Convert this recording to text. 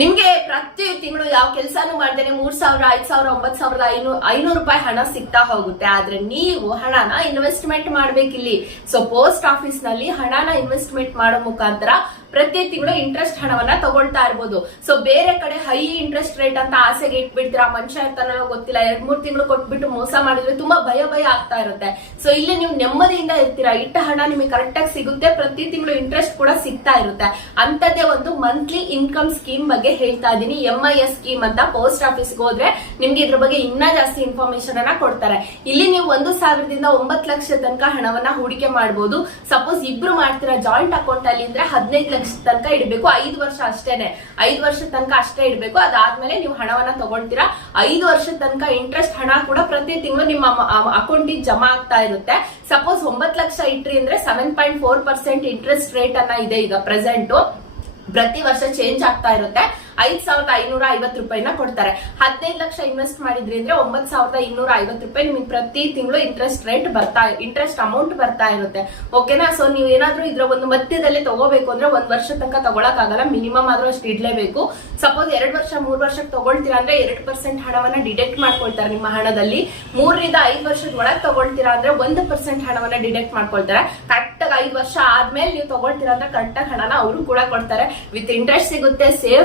ನಿಮ್ಗೆ ಪ್ರತಿ ತಿಂಗಳು ಯಾವ ಕೆಲಸನೂ ಮಾಡ್ದೇನೆ ಮೂರ್ ಸಾವಿರ, ಐದ್ ಸಾವಿರ ಒಂಬತ್ ಸಾವಿರದ ಐನೂರು ಐನೂರು ರೂಪಾಯಿ ಹಣ ಸಿಗ್ತಾ ಹೋಗುತ್ತೆ. ಆದ್ರೆ ನೀವು ಹಣನ ಇನ್ವೆಸ್ಟ್ಮೆಂಟ್ ಮಾಡ್ಬೇಕಿಲ್ಲಿ. ಸೊ ಪೋಸ್ಟ್ ಆಫೀಸ್ನಲ್ಲಿ ಹಣನ ಇನ್ವೆಸ್ಟ್ಮೆಂಟ್ ಮಾಡೋ ಮುಖಾಂತರ ಪ್ರತಿ ತಿಂಗಳು ಇಂಟ್ರೆಸ್ಟ್ ಹಣವನ್ನ ತಗೊಳ್ತಾ ಇರ್ಬೋದು. ಸೊ ಬೇರೆ ಕಡೆ ಹೈ ಇಂಟ್ರೆಸ್ಟ್ ರೇಟ್ ಅಂತ ಆಸೆಗೆ ಇಟ್ಬಿಡ್ತೀರಾ? ಮನುಷ್ಯ ಇರ್ತಾನೋ ಗೊತ್ತಿಲ್ಲ. ಎರಡ್ ಮೂರ್ ತಿಂಗಳು ಕೊಟ್ಬಿಟ್ಟು ಮೋಸ ಮಾಡಿದ್ರೆ ತುಂಬಾ ಭಯ ಭಯ ಆಗ್ತಾ ಇರುತ್ತೆ. ಸೊ ಇಲ್ಲಿ ನೀವು ನೆಮ್ಮದಿಯಿಂದ ಇರ್ತೀರಾ? ಇಟ್ಟ ಹಣ ನಿಮಗೆ ಕರೆಕ್ಟ್ ಆಗಿ ಸಿಗುತ್ತೆ. ಪ್ರತಿ ತಿಂಗಳು ಇಂಟ್ರೆಸ್ಟ್ ಕೂಡ ಸಿಗ್ತಾ ಇರುತ್ತೆ. ಅಂತದೇ ಒಂದು ಮಂತ್ಲಿ ಇನ್ಕಮ್ ಸ್ಕೀಮ್ ಬಗ್ಗೆ ಹೇಳ್ತಾ ಇದ್ದೀನಿ. ಎಂ ಐ ಎಸ್ ಸ್ಕೀಮ್ ಅಂತ ಪೋಸ್ಟ್ ಆಫೀಸ್ಗೆ ಹೋದ್ರೆ ನಿಮ್ಗೆ ಇದ್ರ ಬಗ್ಗೆ ಇನ್ನ ಜಾಸ್ತಿ ಇನ್ಫಾರ್ಮೇಶನ್ ಅನ್ನ ಕೊಡ್ತಾರೆ. ಇಲ್ಲಿ ನೀವು ಒಂದು ಸಾವಿರದಿಂದ ಒಂಬತ್ತು ಲಕ್ಷ ತನಕ ಹಣವನ್ನ ಹೂಡಿಕೆ ಮಾಡಬಹುದು ಸಪೋಸ್ ಇಬ್ರು ಮಾಡ್ತೀರಾ? ಜಾಯಿಂಟ್ ಅಕೌಂಟ್ ಅಲ್ಲಿ ಅಂದ್ರೆ ಹದಿನೈದು ಲಕ್ಷ ತನಕ ಇಡಬೇಕು. ಐದು ವರ್ಷ ಅಷ್ಟೇನೆ. ಐದು ವರ್ಷ ತನಕ ಅಷ್ಟೇ ಇಡಬೇಕು. ಅದಾದ್ಮೇಲೆ ನೀವು ಹಣವನ್ನ ತಗೊಳ್ತೀರಾ. ಐದು ವರ್ಷ ತನಕ ಇಂಟ್ರೆಸ್ಟ್ ಹಣ ಕೂಡ ಪ್ರತಿ ತಿಂಗಳು ನಿಮ್ಮ ಅಕೌಂಟಿಗೆ ಜಮಾ ಆಗ್ತಾ ಇರುತ್ತೆ. ಸಪೋಸ್ ಒಂಬತ್ತು ಲಕ್ಷ ಇಟ್ರಿ ಅಂದ್ರೆ seven point four percent interest rate ಅನ್ನ ಇದೆ ಈಗ ಪ್ರೆಸೆಂಟ್ ಪ್ರತಿ ವರ್ಷ ಚೇಂಜ್ ಆಗ್ತಾ ಇರುತ್ತೆ. ಐದ್ ಸಾವಿರದ ಐನೂರ ಐವತ್ತು ರೂಪಾಯಿನ ಕೊಡ್ತಾರೆ. ಹದಿನೈದು ಲಕ್ಷ ಇನ್ವೆಸ್ಟ್ ಮಾಡಿದ್ರಿ ಅಂದ್ರೆ ಒಂಬತ್ ಸಾವಿರದ ಇನ್ನೂರ ಐವತ್ತು ರೂಪಾಯಿ ನಿಮ್ಗೆ ಪ್ರತಿ ತಿಂಗಳು ಇಂಟ್ರೆಸ್ಟ್ ರೇಟ್ ಬರ್ತಾ ಇಂಟ್ರೆಸ್ಟ್ ಅಮೌಂಟ್ ಬರ್ತಾ ಇರುತ್ತೆ. ಓಕೆನಾ ಸೊ ನೀವು ಏನಾದ್ರೂ ಇದ್ರ ಒಂದು ಮಧ್ಯದಲ್ಲಿ ತಗೋಬೇಕು ಅಂದ್ರೆ ಒಂದ್ ವರ್ಷ ತನಕ ತಗೊಳಕ್ ಆಗಲ್ಲ ಮಿನಿಮಮ್ ಆದ್ರೂ ಅಷ್ಟು ಇಡ್ಲೇಬೇಕು. ಸಪೋಸ್ ಎರಡ್ ವರ್ಷ, ಮೂರ್ ವರ್ಷಕ್ಕೆ ತಗೊಳ್ತೀರಾ ಅಂದ್ರೆ ಎರಡ್ ಪರ್ಸೆಂಟ್ ಹಣವನ್ನ ಡಿಡೆಕ್ಟ್ ಮಾಡ್ಕೊಳ್ತಾರೆ ನಿಮ್ಮ ಹಣದಲ್ಲಿ. ಮೂರರಿಂದ ಐದು ವರ್ಷದ ಒಳಗೆ ತಗೊಳ್ತೀರಾ ಅಂದ್ರೆ ಒಂದು ಪರ್ಸೆಂಟ್ ಹಣವನ್ನ ಡಿಡೆಕ್ಟ್ ಮಾಡ್ಕೊಳ್ತಾರೆ. ಐದು ವರ್ಷ ಆದ್ಮೇಲೆ ನೀವು ತಗೊಳ್ತೀರಾ ಅಂತ ಕರೆಕ್ಟ್ ಆಗಿ ಹಣನ ಅವರು ಕೂಡ ಕೊಡ್ತಾರೆ. ವಿತ್ ಇಂಟ್ರೆಸ್ಟ್ ಸಿಗುತ್ತೆ ಸೇಫ್